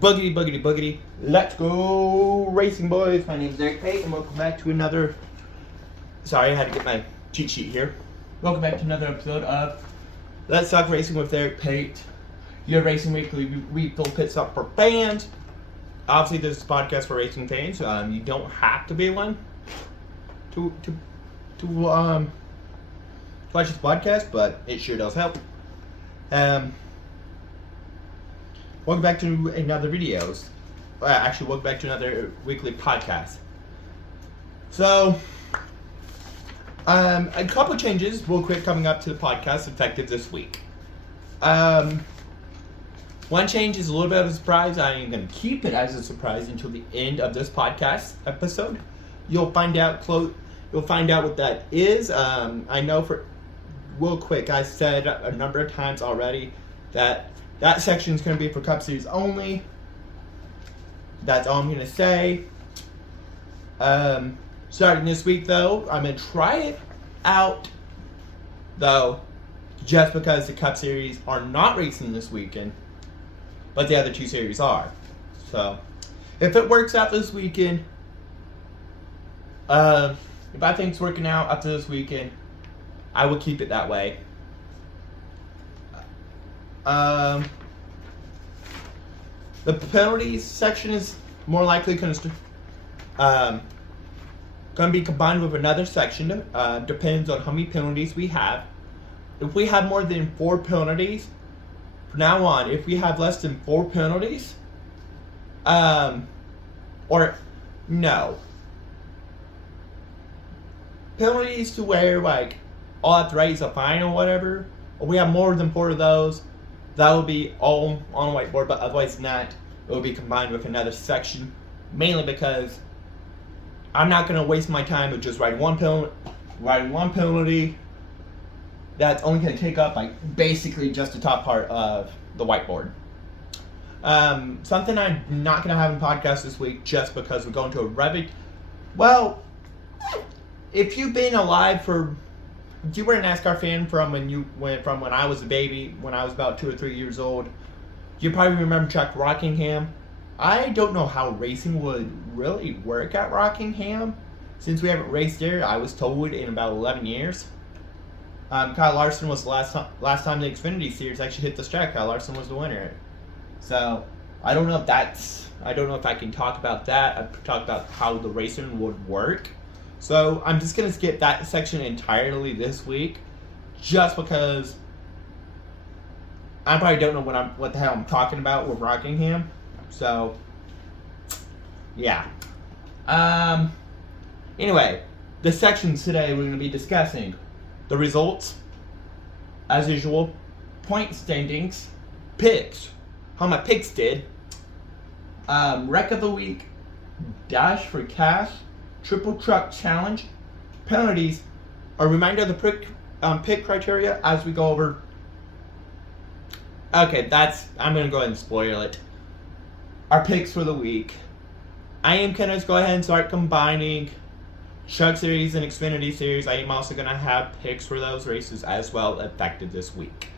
Boogity, boogity, boogity. Let's go racing, boys. My name is Eric Pate, and welcome back to another... Sorry, I had to get my cheat sheet here. Welcome back to another episode of Let's Talk Racing with Eric Pate. Your racing weekly full pit stop for fans. Obviously, this is a podcast for racing fans. You don't have to be one to watch this podcast, but it sure does help. Welcome back to another videos. Actually, welcome back to another weekly podcast. So, a couple changes real quick coming up to the podcast effective this week. One change is a little bit of a surprise. I am going to keep it as a surprise until the end of this podcast episode. You'll find out what that is. I know for real quick, I said a number of times already that section is going to be for Cup Series only. That's all I'm going to say. Starting this week, though, I'm going to try it out, though, just because the Cup Series are not racing this weekend, but the other two series are. So, if it works out this weekend, if I think it's working out up to this weekend, I will keep it that way. The penalties section is more likely going to be combined with another section. Depends on how many penalties we have. If we have more than 4 penalties, from now on, if we have less than 4 penalties, penalties to where, like, all have to raise a fine or whatever, or we have more than 4 of those, that will be all on the whiteboard, but otherwise not. It will be combined with another section, mainly because I'm not going to waste my time with just writing one penalty. That's only going to take up, like, basically just the top part of the whiteboard. Something I'm not going to have in podcast this week just because we're going to a Revit. Well, if you've been alive if you were a NASCAR fan from when I was a baby, when I was about 2 or 3 years old, you probably remember track Rockingham. I don't know how racing would really work at Rockingham, since we haven't raced there. I was told in about 11 years. Kyle Larson was the last time the Xfinity Series actually hit this track. Kyle Larson was the winner. So I don't know if I can talk about that. I've talked about how the racing would work. So I'm just going to skip that section entirely this week, just because I probably don't know what the hell I'm talking about with Rockingham. So, yeah. Anyway, the sections today we're going to be discussing the results, as usual, point standings, picks, how my picks did, wreck of the week, dash for cash, triple truck challenge, penalties, a reminder of the pick criteria as we go over. Okay, I'm going to go ahead and spoil it. Our picks for the week. I am going to go ahead and start combining Truck Series and Xfinity Series. I am also going to have picks for those races as well effective this week.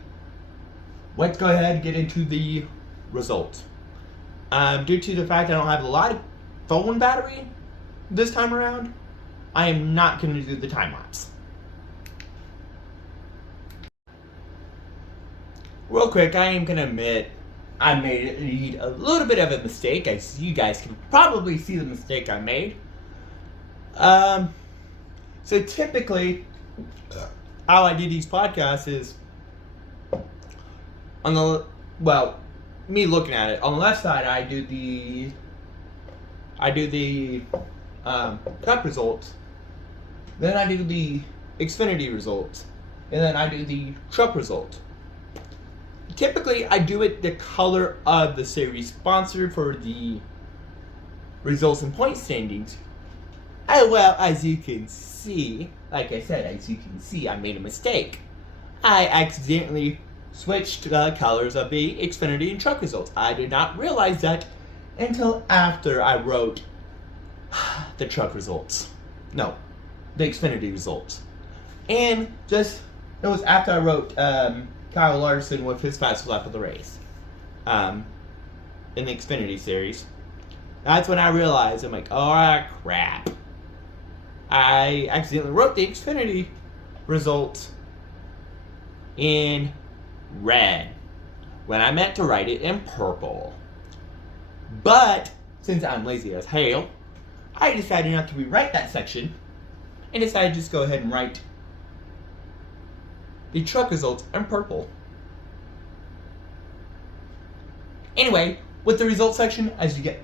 Let's go ahead and get into the results. Due to the fact I don't have a lot of phone battery this time around, I am not going to do the time lapse. Real quick, I am going to admit I made a little bit of a mistake. As you guys can probably see the mistake I made. So typically, how I do these podcasts is me looking at it, on the left side I do the Cup results, then I do the Xfinity results, and then I do the truck results. Typically, I do it the color of the series sponsor for the results and point standings. Well, as you can see, like I said, I made a mistake. I accidentally switched the colors of the Xfinity and truck results. I did not realize that until after I wrote the truck results. No, the Xfinity results. And it was after I wrote Kyle Larson with his fastest lap of the race. in the Xfinity Series. That's when I realized, I'm like, oh crap. I accidentally wrote the Xfinity results in red when I meant to write it in purple. But since I'm lazy as hell, I decided not to rewrite that section and decided to just go ahead and write the truck results in purple. Anyway, with the results section, if you're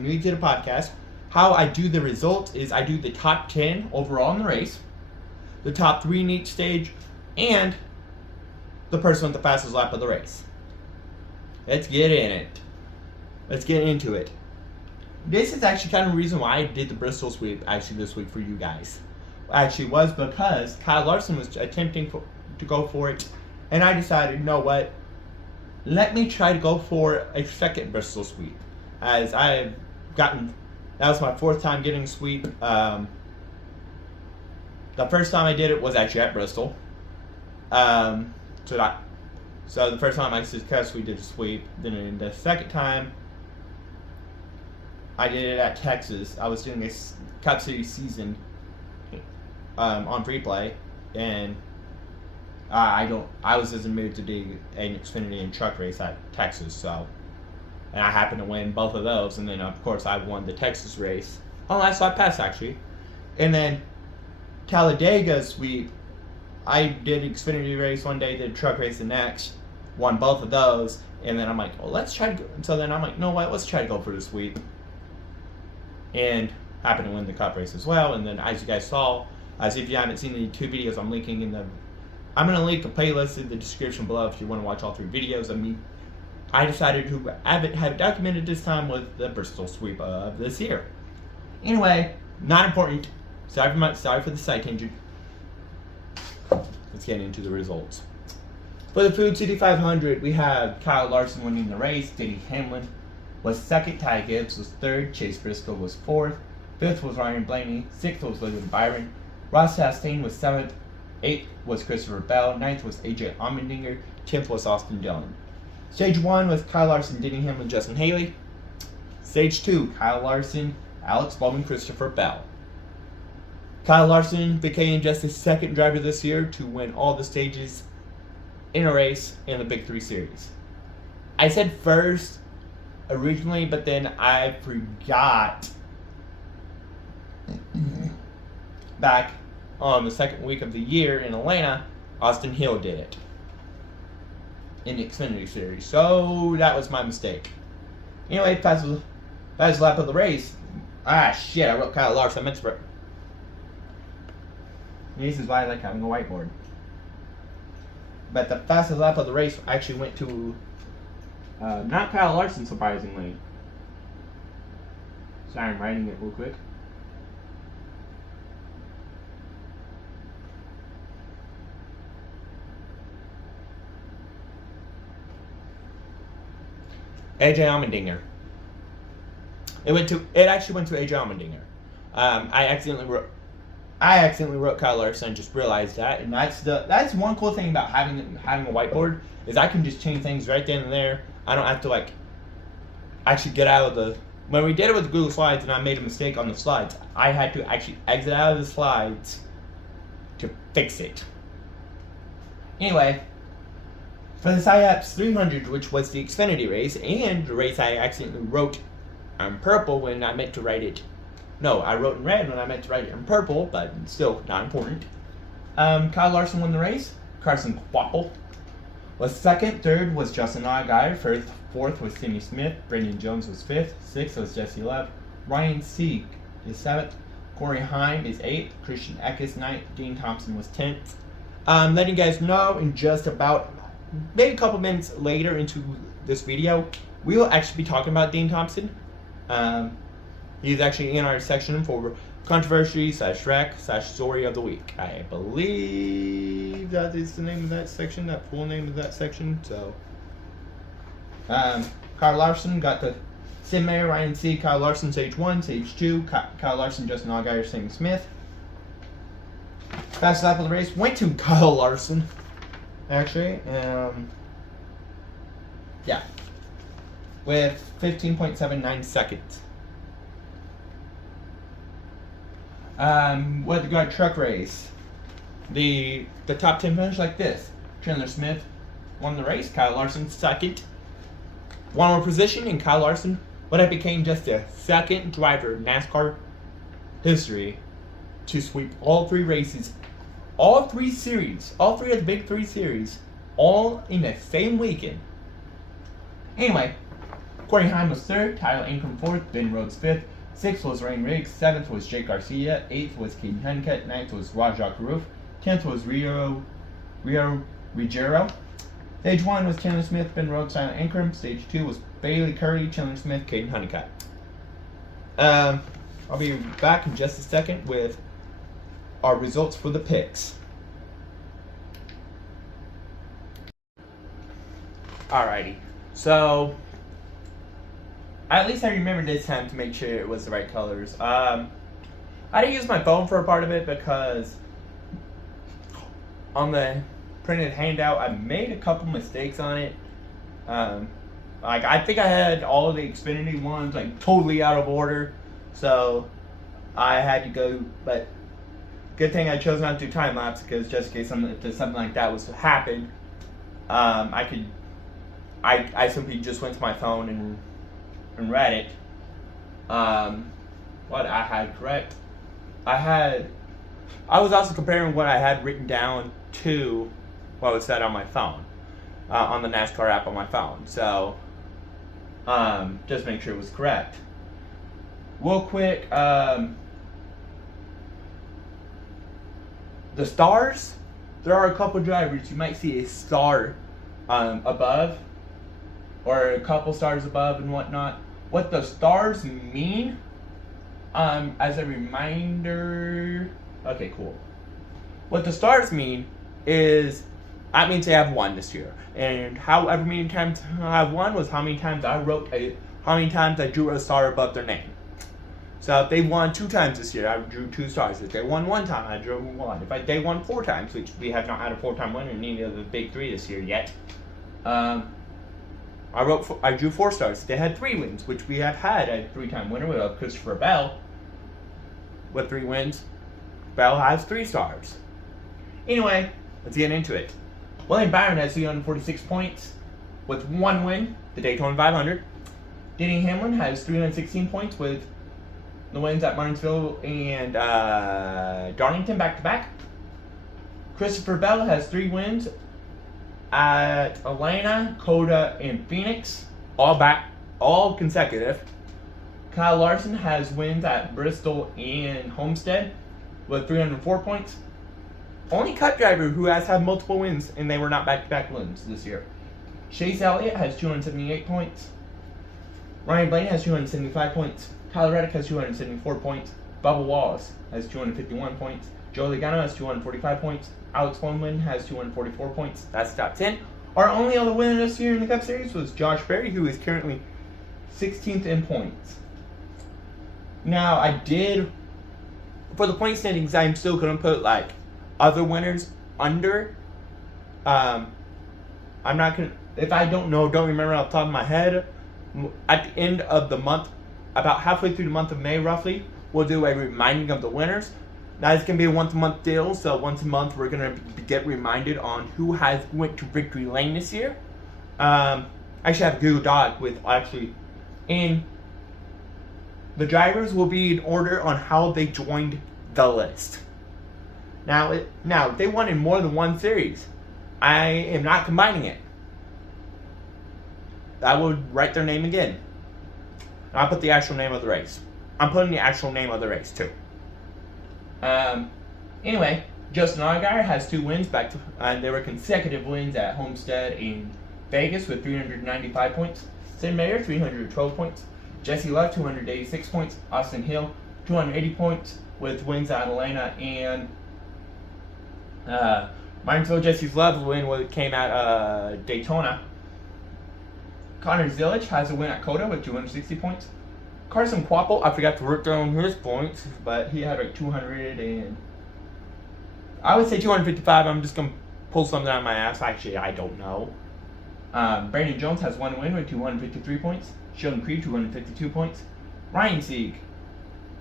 new to the podcast, how I do the results is I do the top 10 overall in the race, the top 3 in each stage, and the person with the fastest lap of the race. Let's get in it. Let's get into it. This is actually kind of the reason why I did the Bristol sweep actually this week for you guys. Actually was because Kyle Larson was attempting to go for it, and I decided, you know what? Let me try to go for a second Bristol sweep, as I have gotten. That was my 4th time getting a sweep. The first time I did it was actually at Bristol. So the first time I successfully did a sweep. Then the second time I did it at Texas. I was doing a Cup Series season on free play, and I was just in the mood to do an Xfinity and truck race at Texas, and I happened to win both of those, and then of course I won the Texas race. Oh, that's so I passed actually, and then Talladega sweep. I did Xfinity race one day, did a truck race the next, won both of those, and then I'm like, well, let's try to go. So then I'm like, no, what? Let's try to go for the sweep, and happened to win the Cup race as well. And then as you guys saw, as if you haven't seen the 2 videos I'm linking I'm going to link a playlist in the description below if you want to watch all 3 videos of me. I decided to have it documented this time with the Bristol sweep of this year. Anyway, not important. Sorry for the side tangent. Let's get into the results. For the Food City 500, we have Kyle Larson winning the race. Denny Hamlin was 2nd. Ty Gibbs was 3rd. Chase Briscoe was 4th. 5th was Ryan Blaney. 6th was William Byron. Ross Chastain was 7th. 8th was Christopher Bell. 9th was AJ Allmendinger. 10th was Austin Dillon. Stage 1 was Kyle Larson, Denny Hamlin, Justin Haley. Stage 2, Kyle Larson, Alex Bowman, Christopher Bell. Kyle Larson became just the 2nd driver this year to win all the stages in a race in the Big 3 Series. I said first originally, but then I forgot back on the 2nd week of the year in Atlanta, Austin Hill did it in the Xfinity Series. So that was my mistake. Anyway, fastest lap of the race. Shit, I wrote Kyle Larson. I meant to write. This is why I like having a whiteboard. But the fastest lap of the race actually went to not Kyle Larson, surprisingly. Sorry, I'm writing it real quick. AJ Allmendinger. It actually went to AJ Allmendinger. I accidentally wrote Kyle Larson. Just realized that, and that's one cool thing about having a whiteboard is I can just change things right then and there. I don't have to actually get out of the. When we did it with the Google Slides and I made a mistake on the slides, I had to actually exit out of the slides to fix it. Anyway, for the SciAps 300, which was the Xfinity race, and the race I accidentally wrote in purple when I meant to write it. No, I wrote in red when I meant to write it in purple, but still not important. Kyle Larson won the race. Carson Quapple was 2nd. 3rd was Justin Allgaier. 4th was Timmy Smith. Brendan Jones was 5th. 6th was Jesse Love. Ryan Sieg is 7th. Corey Heim is 8th. Christian Eck is 9th. Dean Thompson was 10th. Letting you guys know in just about maybe a couple minutes later into this video, we will actually be talking about Dean Thompson. He's actually in our section for controversy /wreck /story of the week. I believe that is the name of that section, that full name of that section. So, Kyle Larson got the Sim Mayer, Ryan C. Kyle Larson, stage 1, stage 2. Kyle Larson, Justin Allgaier, Sammy Smith. Fast lap of the race went to Kyle Larson, actually. Yeah. with 15.79 seconds. With regard to truck race, the top 10 finished like this. Chandler Smith won the race, Kyle Larson second. One more position, and Kyle Larson would have became just the second driver in NASCAR history to sweep all three races, all three series, all three of the big three series, all in the same weekend. Anyway, Corey Heim was third, Tyler Ankrum fourth, Ben Rhodes fifth, sixth was Ryan Riggs, seventh was Jake Garcia, eighth was Caden Honeycutt, ninth was Rajah Karuf, 10th was Rio Ruggiero. Stage 1 was Chandler Smith, Ben Rhodes, Tyler Ankrum. Stage 2 was Bailey Curry, Chandler Smith, Caden Honeycutt. I'll be back in just a second with our results for the picks. Alrighty, so at least I remember this time to make sure it was the right colors. I didn't use my phone for a part of it because on the printed handout I made a couple mistakes on it. Like I think I had all of the Xfinity ones like totally out of order, so I had to go. But good thing I chose not to do time lapse, because just in case something like that was to happen, I simply just went to my phone and read it. What I had correct. I was also comparing what I had written down to what was said on my phone, on the NASCAR app on my phone. So, just make sure it was correct. Real quick, the stars, there are a couple drivers you might see a star above, or a couple stars above and whatnot. What the stars mean, as a reminder, okay, cool. What the stars mean is, that means they have won this year. And however many times I've won was how many times I drew a star above their name. So if they won 2 times this year, I drew 2 stars. If they won 1 time, I drew 1. If they won 4 times, which we have not had a 4-time winner in any of the big 3 this year yet, I drew 4 stars. If they had 3 wins, which we have had a 3-time winner with Christopher Bell with 3 wins. Bell has 3 stars. Anyway, let's get into it. William Byron has 346 points with 1 win, the Daytona 500. Denny Hamlin has 316 points with the wins at Martinsville and Darlington back-to-back. Christopher Bell has 3 wins at Atlanta, Coda, and Phoenix, all consecutive. Kyle Larson has wins at Bristol and Homestead with 304 points. Only Cup driver who has had multiple wins, and they were not back-to-back wins this year. Chase Elliott has 278 points. Ryan Blaney has 275 points. Tyler Reddick has 274 points. Bubba Wallace has 251 points. Joe Logano has 245 points. Alex Bowman has 244 points. That's the top 10. Our only other winner this year in the Cup Series was Josh Berry, who is currently 16th in points. Now, for the point standings, I'm still going to put, like, other winners under. I'm not going to, if I don't remember off the top of my head, at the end of the month, about halfway through the month of May roughly, we'll do a reminding of the winners. Now it's going to be a once-a-month deal, so once a month we're going to get reminded on who has went to victory lane this year. I actually have a Google Doc with and the drivers will be in order on how they joined the list. Now, if they won in more than one series, I am not combining it. I would write their name again. I'll put the actual name of the race. I'm putting the actual name of the race too. Anyway, Justin Allgaier has 2 wins and they were consecutive wins at Homestead in Vegas with 395 points. Sid Meier 312 points. Jesse Love 286 points. Austin Hill 280 points with wins at Atlanta and Martinsville. Jesse's Love win came at Daytona. Connor Zilic has a win at Coda with 260 points. Carson Kvapil, I forgot to write down his points, but he had like 200 and I would say 255. I'm just going to pull something out of my ass. Actually, I don't know. Brandon Jones has 1 win with 253 points. Sheldon Creed, 252 points. Ryan Sieg,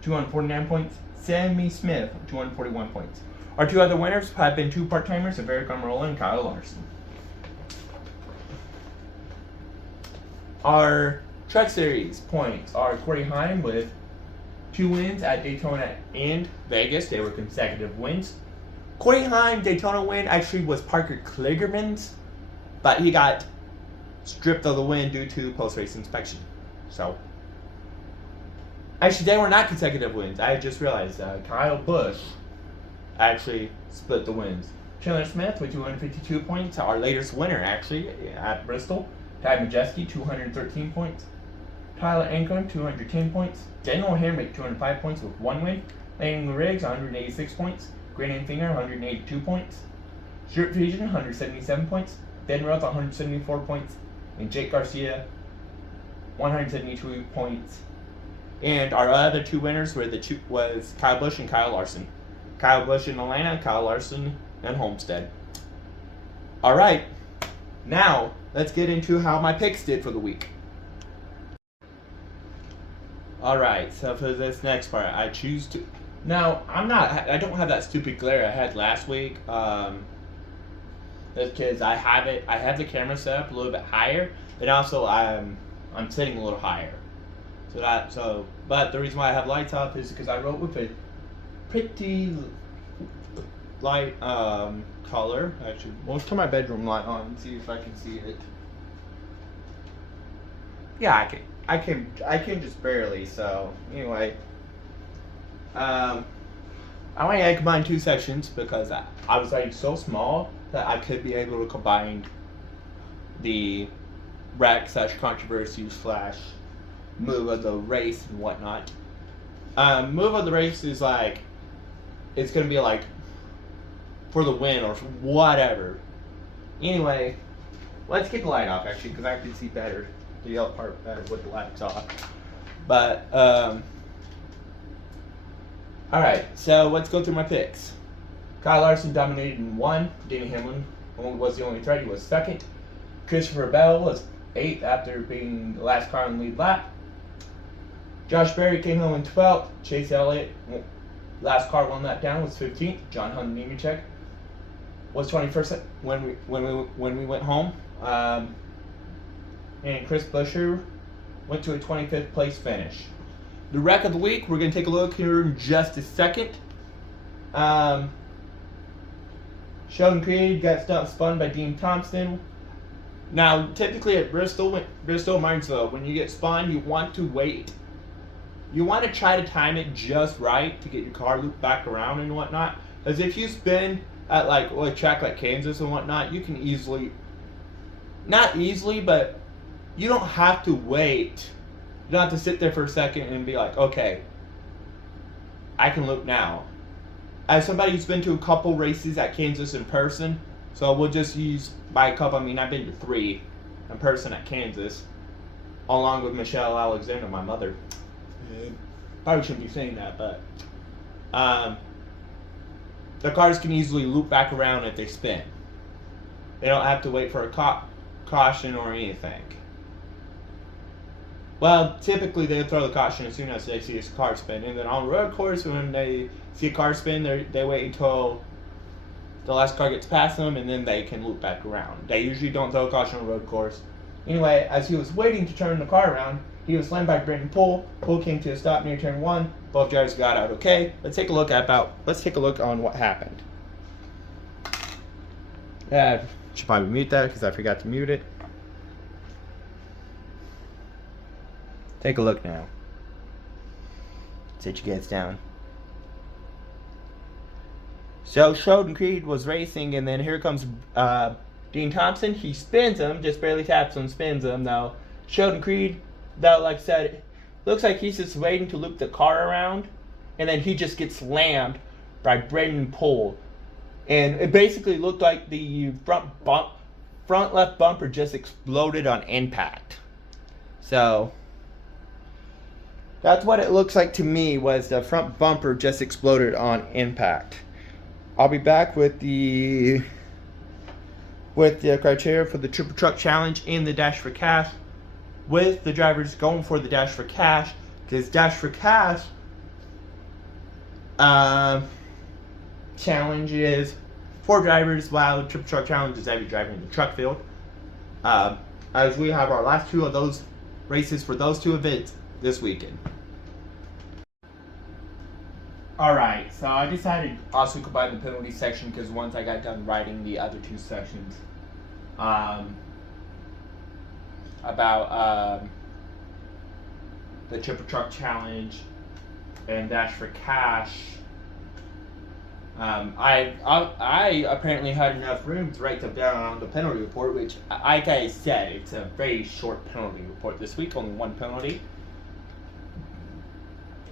249 points. Sammy Smith, 241 points. Our 2 other winners have been 2 part-timers of Eric Pate and Kyle Larson. Our Truck Series points are Corey Heim with 2 wins at Daytona and Vegas. They were consecutive wins. Corey Heim Daytona win actually was Parker Kligerman's, but he got stripped of the win due to post-race inspection. So, actually, they were not consecutive wins. I just realized Kyle Busch actually split the wins. Chandler Smith with 252 points, our latest winner actually at Bristol. Tad Majeski, 213 points. Tyler Ankrum, 210 points. Daniel Hamrick, 205 points with 1 win. Landon Riggs, 186 points. Brandon Finger, 182 points. Stuart Friesen, 177 points. Ben Roth, 174 points. And Jake Garcia, 172 points. And our other 2 winners was Kyle Busch and Kyle Larson. Kyle Busch in Atlanta, Kyle Larson in Homestead. All right, now let's get into how my picks did for the week. All right, so for this next part, I choose to. Now I don't have that stupid glare I had last week. That's because I have the camera set up a little bit higher, and also I'm sitting a little higher. But the reason why I have lights off is because I wrote with a pretty light color. Actually, let's turn my bedroom light on and see if I can see it. Yeah, I can just barely. So anyway, I only had combined 2 sections because I was writing so small that I could be able to combine the wreck / controversy / move of the race and whatnot. Move of the race is like, it's going to be like for the win or whatever. Anyway, let's get the light off actually because I can see better the yellow part better with the lights off. But alright, so let's go through my picks. Kyle Larson dominated in 1. Denny Hamlin was the only threat. He was 2nd. Christopher Bell was 8th after being the last car on the lead lap. Josh Berry came home in 12th. Chase Elliott, last car one lap down, was 15th. John Hunt Nemechek was 21st when we went home. And Chris Buescher went to a 25th place finish. The wreck of the week, we're going to take a look here in just a second. Sheldon Creed got spun by Dean Thompson. Now, typically at Bristol Martinsville, when you get spun, you want to wait. You want to try to time it just right to get your car looped back around and whatnot. Because if you spin at like a track like Kansas and whatnot, you can easily, not easily, but you don't have to wait. You don't have to sit there for a second and be like, okay, I can loop now. As somebody who's been to a couple races at Kansas in person, so we'll just use by a couple, I mean, I've been to 3 in person at Kansas, along with Michelle Alexander, my mother. Probably shouldn't be saying that, but the cars can easily loop back around if they spin. They don't have to wait for a caution or anything. Well, typically they throw the caution as soon as they see a car spin, and then on a road course, when they see a car spin, they wait until the last car gets past them, and then they can loop back around. They usually don't throw a caution on a road course. Anyway, as he was waiting to turn the car around, he was slammed by Brendan Poole. Poole came to a stop near turn 1. Both drivers got out okay. Let's take a look on what happened. Should probably mute that because I forgot to mute it. Take a look now. Sit you guys down. So Sheldon Creed was racing, and then here comes Dean Thompson. He spins him, just barely taps him, spins him. Now Sheldon Creed, though, like I said, looks like he's just waiting to loop the car around, and then he just gets slammed by Brendan Poole. And it basically looked like the front left bumper just exploded on impact. So that's what it looks like to me, was the front bumper just exploded on impact. I'll be back with the with the criteria for the Triple Truck Challenge and the Dash for Cash, with the drivers going for the Dash for Cash, because Dash for Cash challenge is 4 drivers, while the Triple Truck Challenge is every driver in the truck field. As we have our last 2 of those races for those 2 events this weekend. Alright, so I decided to also combine the penalty section because once I got done writing the other 2 sections about the Triple Truck Challenge and Dash for Cash, I apparently had enough room to write them down on the penalty report, which, like I said, it's a very short penalty report this week, only 1 penalty.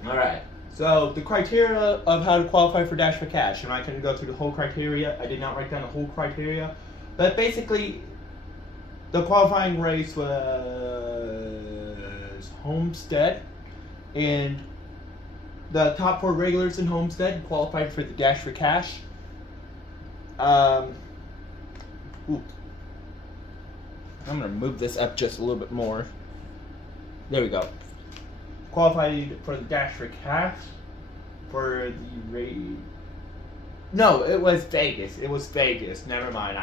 Alright, so the criteria of how to qualify for Dash for Cash. I'm not going to go through the whole criteria. I did not write down the whole criteria. But basically, the qualifying race was Homestead, and the top 4 regulars in Homestead qualified for the Dash for Cash. I'm going to move this up just a little bit more. There we go. Qualified for the Dash for Cash for the raid. No, it was Vegas. It was Vegas. Never mind.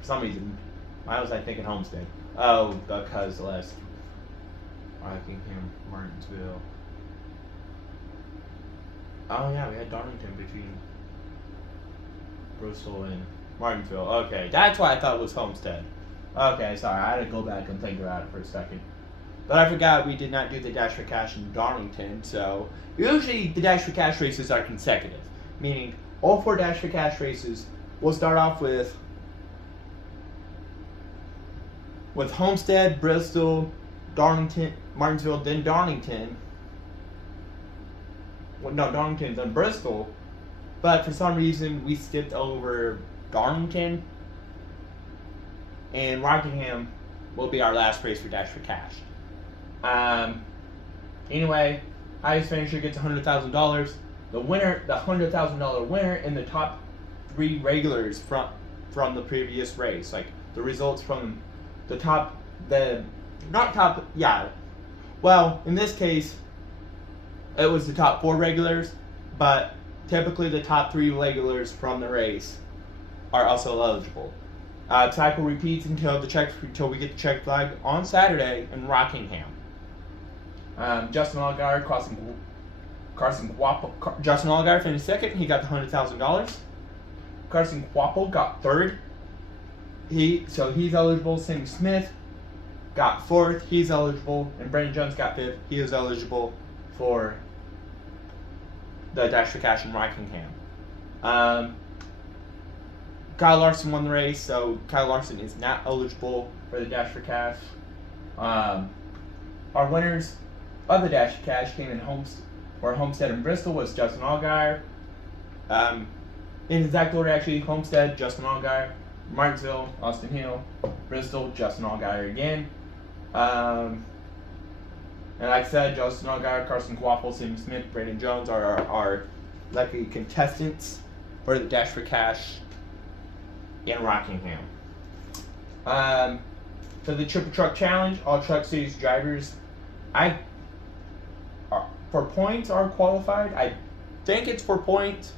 For some reason, why was I thinking Homestead? Oh, because less. Rockingham, Martinsville. Oh yeah, we had Darlington between Bristol and Martinsville. Okay, that's why I thought it was Homestead. Okay, sorry, I had to go back and think about it for a second. But I forgot we did not do the Dash for Cash in Darlington, so usually the Dash for Cash races are consecutive, meaning all 4 Dash for Cash races will start off with Homestead, Bristol, Darlington, Martinsville, then Darlington. Well, no, Darlington, then Bristol. But for some reason, we skipped over Darlington, and Rockingham will be our last race for Dash for Cash. Anyway, highest finisher gets $100,000. The winner, the $100,000 winner, in the top 3 regulars from the previous race, like the results from the top, well, in this case, it was the top 4 regulars, but typically the top 3 regulars from the race are also eligible. Cycle repeats until we get the check flag on Saturday in Rockingham. Justin Allgaier Justin Allgaier finished 2nd. He got the $100,000. Carson Quapple got 3rd. He's eligible. Sam Smith got 4th. He's eligible, and Brandon Jones got 5th. He is eligible for the Dash for Cash in Rockingham. Kyle Larson won the race, so Kyle Larson is not eligible for the Dash for Cash. Our winners of the Dash for Cash came in Homestead and Bristol was Justin Allgaier. In exact order, actually, Homestead, Justin Allgaier, Martinsville, Austin Hill, Bristol, Justin Allgaier again. And like I said, Justin Allgaier, Carson Quapple, Sam Smith, Brandon Jones are our lucky contestants for the Dash for Cash in Rockingham. For the Triple Truck Challenge, all Truck Series drivers, for points are qualified. I think it's for points,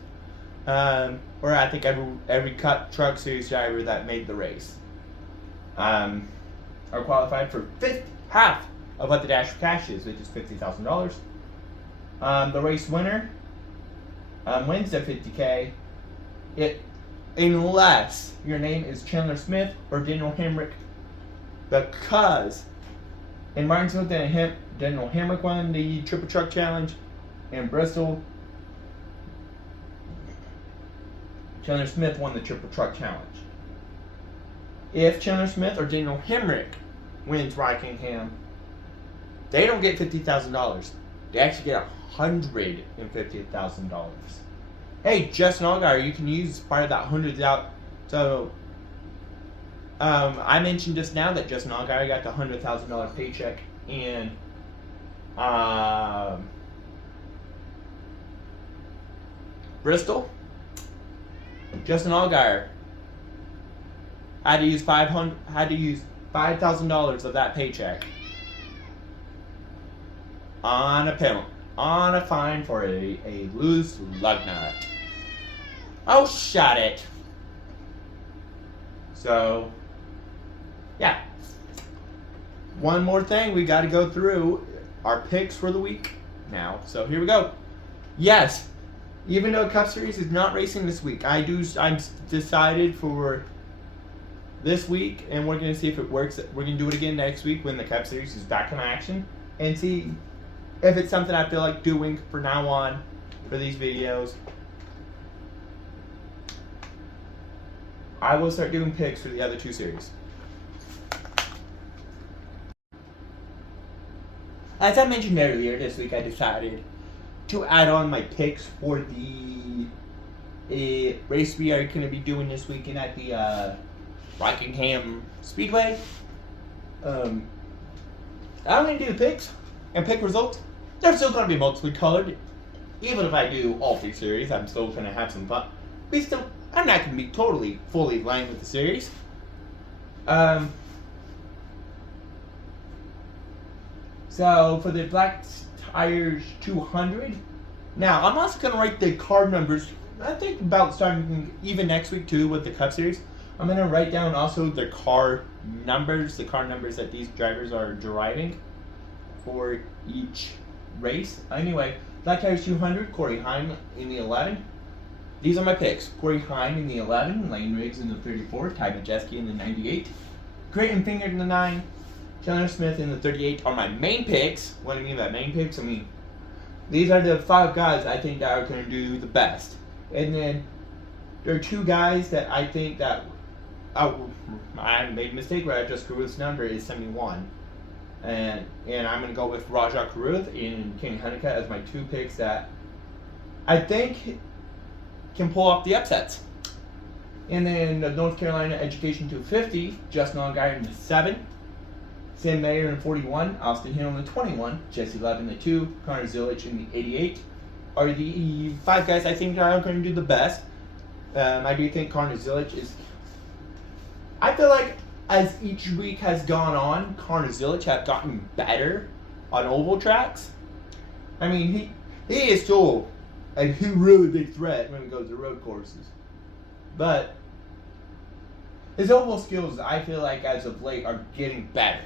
or I think every Truck Series driver that made the race are qualified for half of what the Dash for Cash is, which is $50,000. The race winner wins the $50K. Unless your name is Chandler Smith or Daniel Hamrick, because in Martinsville, Daniel Hamrick won the Triple Truck Challenge. In Bristol, Chandler Smith won the Triple Truck Challenge. If Chandler Smith or Daniel Hamrick wins Rockingham, they don't get $50,000. They actually get $150,000. Hey, Justin Allgaier, you can use part of that $100,000. So, I mentioned just now that Justin Allgaier got the $100,000 paycheck in Bristol. Justin Allgaier I had to use $5,000 of that paycheck on a fine for a loose lug nut. Oh, shut it. So, yeah. One more thing we got to go through our picks for the week now. So here we go. Yes, even though Cup Series is not racing this week, I'm decided for this week, and we're going to see if it works. We're going to do it again next week when the Cup Series is back in action, and see if it's something I feel like doing for now on for these videos. I will start doing picks for the other two series. As I mentioned earlier, this week I decided to add on my picks for the race we are going to be doing this weekend at the Rockingham Speedway. I'm going to do the picks and pick results. They're still going to be multiply colored. Even if I do all three series, I'm still going to have some fun. I'm not going to be totally, fully aligned with the series. So, for the Black Tires 200, now, I'm also going to write the car numbers, I think about starting even next week, too, with the Cup Series. I'm going to write down also the car numbers that these drivers are driving for each race. Anyway, Black Tires 200, Corey Heim in the 11. These are my picks. Corey Heim in the 11, Lane Riggs in the 34, Ty Majeski in the 98, Creighton Finger in the 9, Chandler Smith in the 38 are my main picks. What do I mean by main picks? I mean, these are the 5 guys I think that are going to do the best. And then there are 2 guys that I think that I made a mistake where I just Carruth's number is 71. And I'm going to go with Rajah Carruth and Kenny Honeycutt as my 2 picks that I think can pull off the upsets. And then the North Carolina Education 250, Justin Allgaier in the 7. Sam Mayer in 41, Austin Hill in the 21, Jesse Love in the 2, Connor Zilic in the 88 are the 5 guys I think are going to do the best. I do think Connor Zilic is... I feel like as each week has gone on, Connor Zilic has gotten better on oval tracks. I mean, he is still a really big threat when it goes to road courses. But his oval skills, I feel like as of late, are getting better.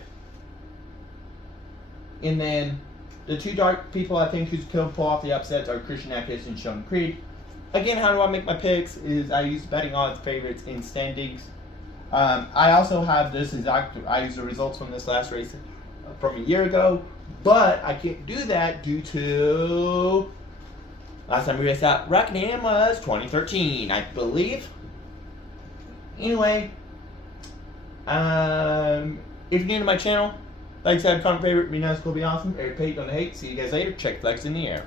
And then the 2 dark people I think who can pull off the upsets are Christian Eckes and Sean Creed. Again, how do I make my picks? Is I use betting odds, favorites, and standings. I also have this I use the results from this last race from a year ago, but I can't do that due to last time we raced out Rockingham was 2013, I believe. Anyway, if you're new to my channel, like, subscribe, comment, favorite, be nice, cool, be awesome. Eric Pate on the hate. See you guys later. Check flex in the air.